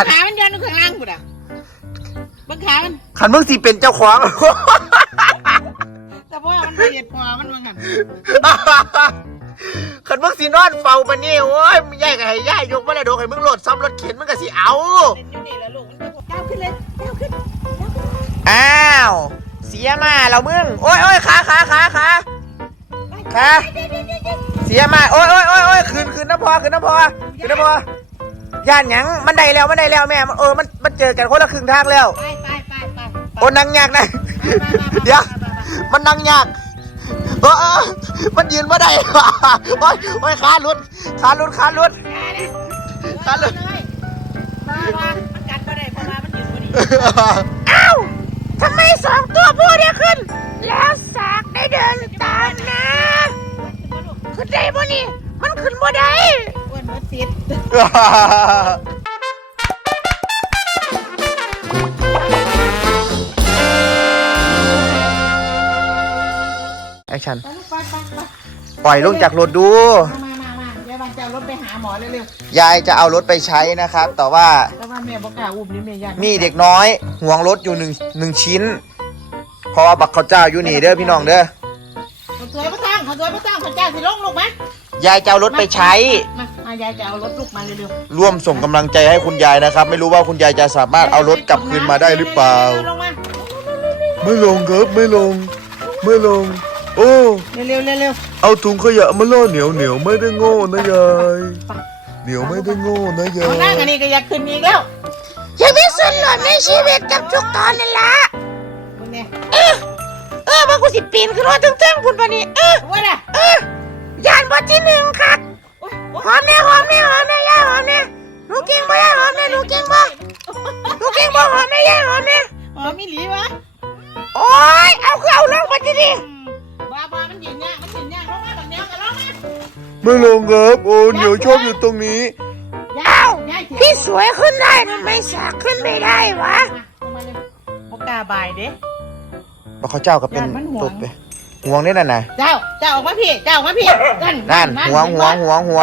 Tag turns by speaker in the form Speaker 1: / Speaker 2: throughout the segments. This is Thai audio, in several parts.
Speaker 1: ขามันยันข้างล่างบุดอ่ะบังขามัน
Speaker 2: ขันมึงสิเป็นเจ้าของ
Speaker 1: แต่เพราะมันละเอียดกว่ามันว่างั้น
Speaker 2: ขันมึงสินอนเฝ้าปะนี่โอ้ยย่ายกับให้ย่ายยกมาได้โดนให้มึงโหลดซ้ำรถเข็นมึงก็สิเอา
Speaker 1: นี่แหละลูกก้าวขึ้นเลยก้าวขึ้น
Speaker 2: อ้าวเสียมาเรามึงโอ้ยขาเสียมาโอ้ยคืนน้ำพอย่านหยังมันได้แล้วแม่มันเจอกันคนละครึ่งทางแล้ว
Speaker 1: ไป
Speaker 2: โอ้นั่งยากนะเดี๋ยวมันนั่งยากมันยืนไม่ได้โอ้ยขาลุด
Speaker 1: เลยมันกัดก็ได้เพราะว่ามันยืนพอดี
Speaker 2: อ้าวทำไมสองตัวผู้ได้ขึ้นแล้วสากได้เดินตามนะขึ้นได้บ่นี่มันขึ้นบ่ได้
Speaker 1: อ้วนมันติด
Speaker 2: แอคชั่นปล่อยลงจากรถดู
Speaker 1: ยายบางจะเอารถไปหาหมอเร็ว
Speaker 2: ๆยายจะเอารถไปใช้นะครับแต่ว่า
Speaker 1: แม่บอกกล้าอุ้มนี่แม่ยาก
Speaker 2: มีเด็กน้อยห่วงรถอยู่หนึ่งชิ้นเพราะว่าบักเขาเจ้าอยู่นี่เด้อพี่น้องเด้อ
Speaker 1: เขาสวยพระตั้งเขาเจ้าสิลงลูกไหม
Speaker 2: ยายจะเอารถไปใช้
Speaker 1: ยายจะเอารถลูกมาเร็ว
Speaker 2: ๆร่วมส่งกำลังใจให้คุณยายนะครับไม่รู้ว่าคุณยายจะสามารถเอารถกลับคืนมาได้หรือเปล่าไม่ลงครับไม่ลงโอ้
Speaker 1: เร็ว
Speaker 2: เอาถุงขยะมาล่อเหนียวไม่ได้โง่นะยายเหนียวไม่ได้โง่นะยาย
Speaker 1: เอาหน้ากันนี่ก็อยากขึ้นอีกแล้ว
Speaker 2: ยังมีส่วนหล่นในชีวิตกับทุกตอนนั่นละ
Speaker 1: มึงเนี่ย
Speaker 2: มากูสิปีนขึ้นรถตึ้งคุณปะนี่
Speaker 1: ว่าน่ะ
Speaker 2: ยานบทที่1ครับหอมเนี่ยย่าหอมเนี่ยหนูเก่งบ่ย่าหอมเนี่ยหนูเก่งบ่หอมเนี่ยย่าหอมเนี่ย
Speaker 1: หอมมีหลีวะ
Speaker 2: โอ้ยเอาลงมาทีนี้
Speaker 1: บ้ามันหยินเนี่ยลงมาแบบเนี้ยกันลงมา
Speaker 2: ไม่ลงครับโอ้เหนียวชอบอยู่ตรงนี้พี่สวยขึ้นได้ทำไมสากขึ้นไม่ได้วะ
Speaker 1: พกาบายเด้
Speaker 2: เพราะเขาเจ้าก็เป็นตุบไปห่วงนี่นั่นน่ะ
Speaker 1: เจ้าออกมาพี่
Speaker 2: นั่นห่วงอ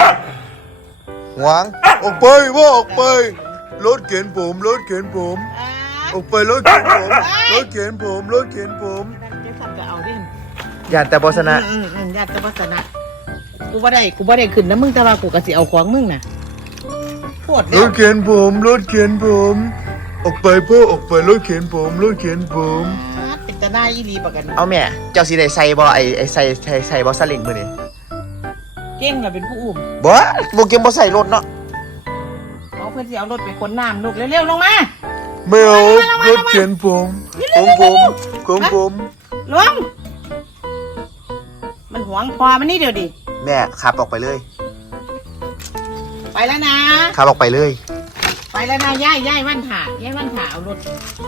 Speaker 2: อกไปรถเข็นผมออกไปรถเข็นผมญาติแต่บอสนะ
Speaker 1: ญาติแต่บอสนะกูบ่ได้ขึ้นนะมึงแต่ว่ากูก็สิเอาของมึงน่ะ
Speaker 2: รถเข็นผมออกไปพ่อออกไปรถเข็นผม
Speaker 1: เป็นตาหน้าอีหลีปะกัน
Speaker 2: เอาแม่เจ้าสิได้ใส่บ่ไอ้ใส่บ่ซาเล้งมื้อนี้
Speaker 1: เก่งน่ะเป็นผู้อุ้ม
Speaker 2: บ่เก่งบ่ใส่รถเนาะ
Speaker 1: เอาเพื่อนสิเอารถไปขนน้ำลูกเร็วลงมา
Speaker 2: ไม่เอารถเข็นผม
Speaker 1: ลงมันหวงพอมันนี่เดี๋ยวดิ
Speaker 2: แม่ขับออกไปเลย
Speaker 1: ไปแล้วนะ
Speaker 2: ขับออกไปเลย
Speaker 1: ไปแล้วนะย่ายวันขาเอารถ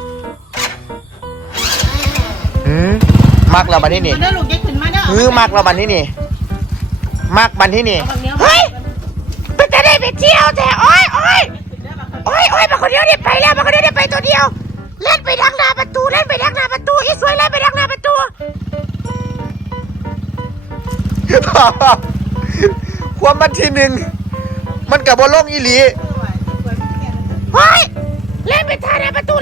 Speaker 2: มักเราบันที่นี่
Speaker 1: เด้อลูกขึ้นมาเด้อ
Speaker 2: มักเราบันที่นี่เฮ้ยเป็นจะได้ไปเที่ยวแต่โอ้ยมาคนเดียวได้ไปแล้วมาคนเดียวได้ไปตัวเดียวเล่นไปดักหน้าประตูอีสวยเล่นไปดักหน้าประตูความบันที่1มันกับบอลล่องอีหลีเฮ้ยเล่นไปทางหน้าประตู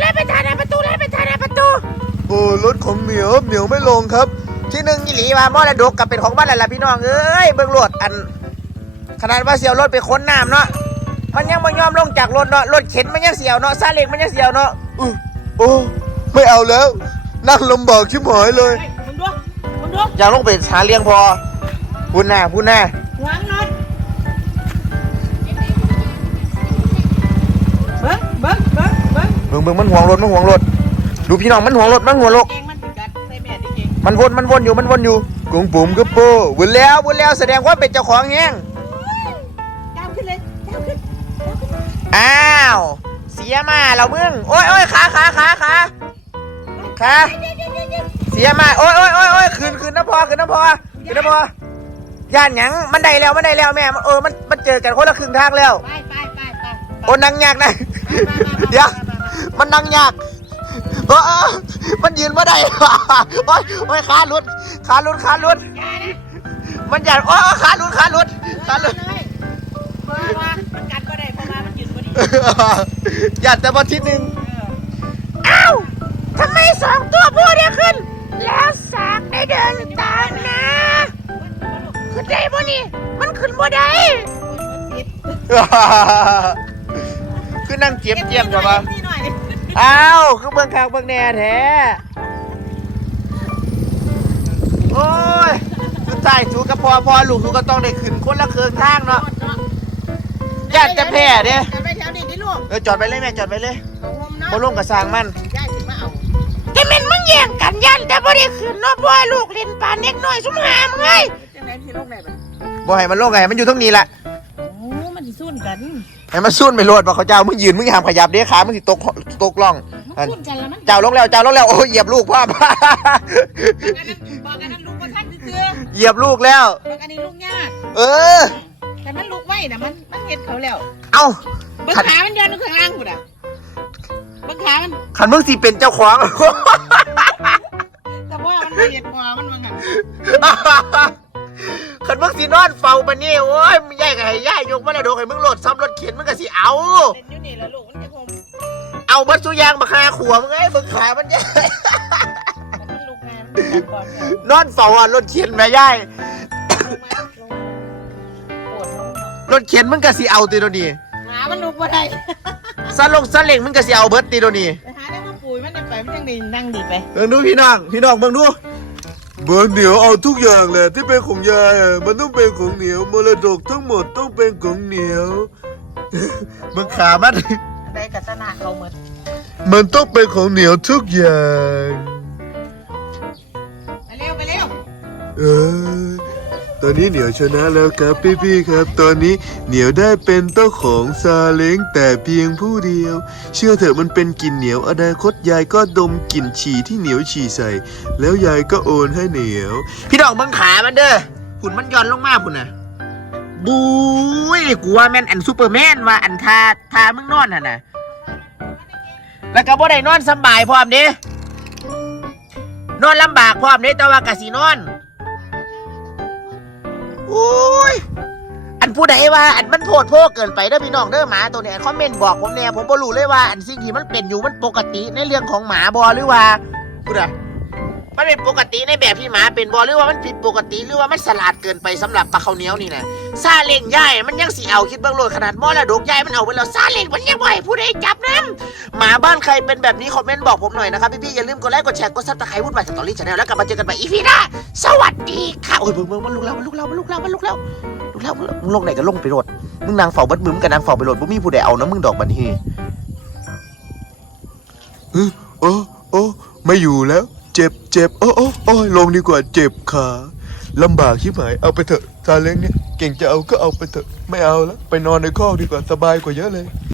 Speaker 2: โอ้รถของเหนียวไม่ลงครับที่1อีหลีว่ามรดกกับเป็นของบ้านหลายๆพี่น้องเอ้ยเบิ่งรถอันขนาดว่าเสียวรถไปค้นน้ำเนาะมันยังไม่ยอมลงจากรถเนาะรถเข็นมันยังเสียวเนาะซาเล้งมันยังเสียวเนาะโอ้ไม่เอาแล้วนั่งลำบากชิบหายเลย
Speaker 1: คุณดู
Speaker 2: อยากลงไปหาเลี้ยงพอพูดหน้า
Speaker 1: หวงรถเ
Speaker 2: บิ้งมันห่วงรถดูพี่น้องมันห่วงรถมันวนอยู่กงปุ่มก็โป้วนแล้วแสดงว่าเป็นเจ้าของแห้ง
Speaker 1: ก้าวขึ้น
Speaker 2: อ้าวเสียมาเรามึงโอ้ยขาเสียมาโอ้ยคืนน้ำพอย่านหยังมันได้แล้วแม่มันเจอกันคนละครึ่งทางแล้ว
Speaker 1: ไป
Speaker 2: โอ้นั่งยากนะเดี๋ยวมันนั่งยากมันยืนไม่ได้โอ้ยขาลุดมันอยากขาลุด
Speaker 1: มันกัดก็ได้เพราะว่ามันยืนพอดี
Speaker 2: อยากแต่วันที่หนึ่งอ้าวทำไมสองตัวผู้ได้ขึ้น แล้วสากได้เดินตามนะขึ้นได้บ่นี่มันขึ้นบ่ได้ คือนั่งเจียมใช่ปะอ้าวคือเบิ่งข้างเบิ่งแหน่แท้โอ้ยสุดท้ายสูกับพอลูกสูก็ต้องได้ขึ้นคนละเครื่องทางเนาะญาติจะแพ้เด้
Speaker 1: จอดไปแถวนี้ดิลูก
Speaker 2: จอดไปเลยแม่จอดไปเลย
Speaker 1: เอาโฮมเนาะ
Speaker 2: บ่ลงกับสร้างมัน
Speaker 1: ย่าสิมาเอา
Speaker 2: แต่แม่นมึงแย่งกันยันแต่บ่ได้ขึ้นเนาะพ่อลูกเล่นปานเด็กน้อยซุ่มหามึงเอ้ย
Speaker 1: จังได๋สิลงได้บัด
Speaker 2: บ่ให้มันลงไงมันอยู่ตรงนี้แหละ
Speaker 1: โอ้มันสิสู้กัน
Speaker 2: ให้มันซุ่นไปโลดบ่เขาเจ้ามึงยืนมึงห้ามขยับเด้ขามึงสิตกล่อง
Speaker 1: มันสู้กันแล้วมัน
Speaker 2: เจ้าลงแล้วโอ้ยเหยียบลูกพ่อ
Speaker 1: บอกกันนั้นลูกบ่ทันซื่อ
Speaker 2: เหยียบลูกแล้ว
Speaker 1: บอกอันนี้ลูกยาก
Speaker 2: เออ
Speaker 1: แต่มันลูกไว้น่ะมันเฮ็ดเขาแล้ว
Speaker 2: เอ้า
Speaker 1: เบิ่งขามันย้อนอยู่ข้างล่างพุ่นอ่ะเบิ่งขามัน
Speaker 2: ขันมึงสิเป็นเจ้าของ
Speaker 1: แต่ว่ามันบ่เฮ็ดหัวมันว่างั้น
Speaker 2: ขันมึงสินอนเฝ้าปะนี่โอ้ยมึงย่ายกับให้ย่ายยกมาแล้วโดให้มึงโหลดซ้ำรถเข็นมึงก็สิเอา
Speaker 1: เล่นอยู่นี่แล้วลูกมันจะคง
Speaker 2: เอาบัดสุยางมาคาขวมึงไอ้มึงขามันย่าย
Speaker 1: มันลูกงานมันก่อนเนี่ย
Speaker 2: นอนเฝ้าอ่ะรถเข็นแม่ย่าย
Speaker 1: ลงมาปวดหัว
Speaker 2: รถเข็นมึงก็สิเอาตีโดนี่
Speaker 1: หมามันลุกบ่ได้
Speaker 2: ซาเล็งมึงก็สิเอาเบิดตีโดนี่
Speaker 1: ไปหาได้มาปุ๋ยมันได้ไปมันจังดีนั่งดีไป
Speaker 2: เบิ่งดูพี่น้องเบิ่งดูเบิร์เหนียวเอาทุกอย่างแหละที่เป็นของยายอ่ะมันต้องเป็นของเหนียวมรดกทั้งหมดต้องเป็นของเหนียว มึงขามัน
Speaker 1: ได้กัตนาเขาหมด
Speaker 2: มันต้องเป็นของเหนียวทุกอย่าง
Speaker 1: ไปเร็วไปเร็ว
Speaker 2: เออตอนนี้เหนียวชนะแล้วครับพี่ๆครับ ตอนนี้เหนียวได้เป็นเจ้าของซาเล้งแต่เพียงผู้เดียว เชื่อเถอะมันเป็นกลิ่นเหนียวอนาคตยายก็ดมกลิ่นฉี่ที่เหนียวฉี่ใส่ แล้วยายก็โอนให้เหนียว พี่ดอกมึงขามันเด้อหุ่นมันย่อนลงมาพุ่นน่ะบุ้ยกูว่าแม่นอันซูเปอร์แมนว่าอันทามึงนอนน่ะนะแล้วก็บ่ได้นอนสบายพร้อมเด้นอนลำบากพร้อมเด้แต่ว่ากะสินอนโอ้ยอันผู้ใดว่าอันมันโทษโพกเกินไปเด้อพี่น้องเด้อหมาตัวเนี้ยคอมเมนต์บอกผมแน่ผมบ่รู้เลยว่าอันสิ่งที่มันเป็นอยู่มันปกติในเรื่องของหมาบอหรือว่าพูดอะมันเป็นปกติในแบบที่หมาเป็นบอหรือว่ามันผิดปกติหรือว่ามันสลัดเกินไปสำหรับปลาข้าวเหนียวนี่นะซาเล้งย่ายมันยังสิเอาคิดเบื้องโลดขนาดมอระดกย่ายมันเอาไปแล้วซาเล้งมันยังบ่อยผู้ใดจับน้ำหมาบ้านใครเป็นแบบนี้คอมเมนต์บอกผมหน่อยนะครับพี่ๆอย่าลืมกดไลค์กดแชร์กดซับสไครต์วุ่นวายสตอรี่ชาแนลแล้วกลับมาเจอกันใหม่อีพีหน้าสวัสดีค่ะโอ้ยเบิ่งมันลุกแล้วมึงลงไหนก็ลงไปโหลดมึงนางเฝ้าบัดมือมึงกับนางเฝ้าไปโหลดบ่มีผู้ใดเอานะมึงดอกบันฮีโอ้ไม่อยู่แล้วเจ็บโอ้ลงดีกว่าเจ็บขาลำบากชิบหายเอาไปเถอะซาเล้งเนี่ยเก่งจะเอาก็เอาไปเถอะไม่เอาแล้วไปนอนในคอกดีกว่าสบายกว่าเยอะเลย